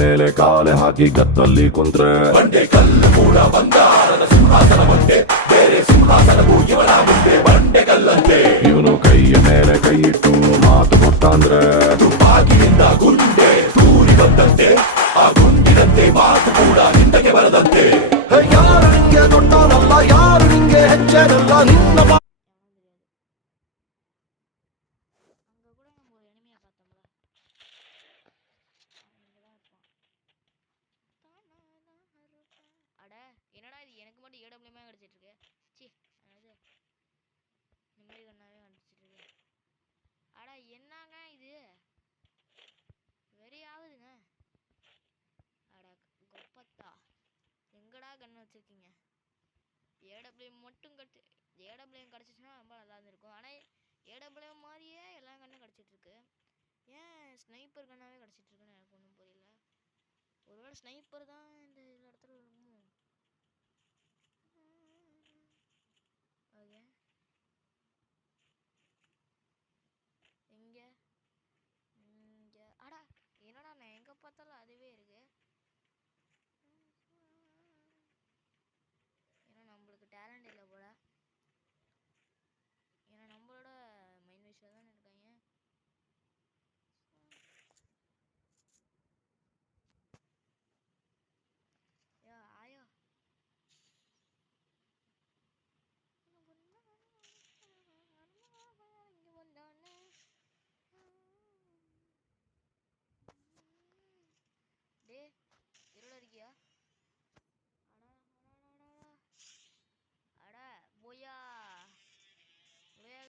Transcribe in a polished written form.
ಮೇಲೆ ಕಾಲೆ ಹಾಕಿ ಗತ್ತಲ್ಲಿ ಕುಂತ್ರೆ ಬಂಡೆ ಕಲ್ಲು ಕೂಡ ಬಂಗಾರದ ಸಿಂಹಾಸನ ಬಂಡೆ ಬೇರೆ ಸಿಂಹಾಸನವು ಇವನ ಮುಂದೆ ಬಂಡೆ ಕಲ್ಲಂತೆ ಇವನು ಕೈಯ ಮೇಲೆ ಕೈ ಇಟ್ಟು ಮಾತು ಕೊಟ್ಟಂದ್ರೆ ಬಾಗಿಲಿಂದ ಗುಂಡೆ ತೂರಿ ಬಂದಂತೆ ಆ ಗುಂಡಿನಂತೆ ಮಾತು ಕೂಡ ಹಿಂದಕ್ಕೆ ಬರದಂತೆ ಯಾರು ನಿಂಗೆ ದೊಡ್ಡವನಲ್ಲ ಯಾರು ನಿಂಗೆ ಹೆಚ್ಚೇನಲ್ಲ ನಿನ್ನ அட என்னடா இது எனக்கு மட்டும் ஏடபிள்யூமே கிடைச்சிட்டு இருக்கு. சி அது நிம்மதி கண்ணாவே அடிச்சிட்டு இருக்கு. அட என்னங்க இது வெறி ஆகுதுங்க. அட கொப்பத்தா எங்கடா கண்ணு வச்சிருக்கீங்க? ஏடபிள்யூ மட்டும் ஏடபிள்யூ கிடச்சிச்சுன்னா ரொம்ப நல்லா இருந்திருக்கும். ஆனால் ஏடபிள்யூ மாதிரியே எல்லா கண்ணும் கிடச்சிட்டு இருக்கு. ஏன் ஸ்னைப்பர் கண்ணாவே கிடச்சிட்டு இருக்குன்னு எனக்கு ஒன்றும் புரியல. ஒருவேளை ஸ்னைப்பர் தான் இந்த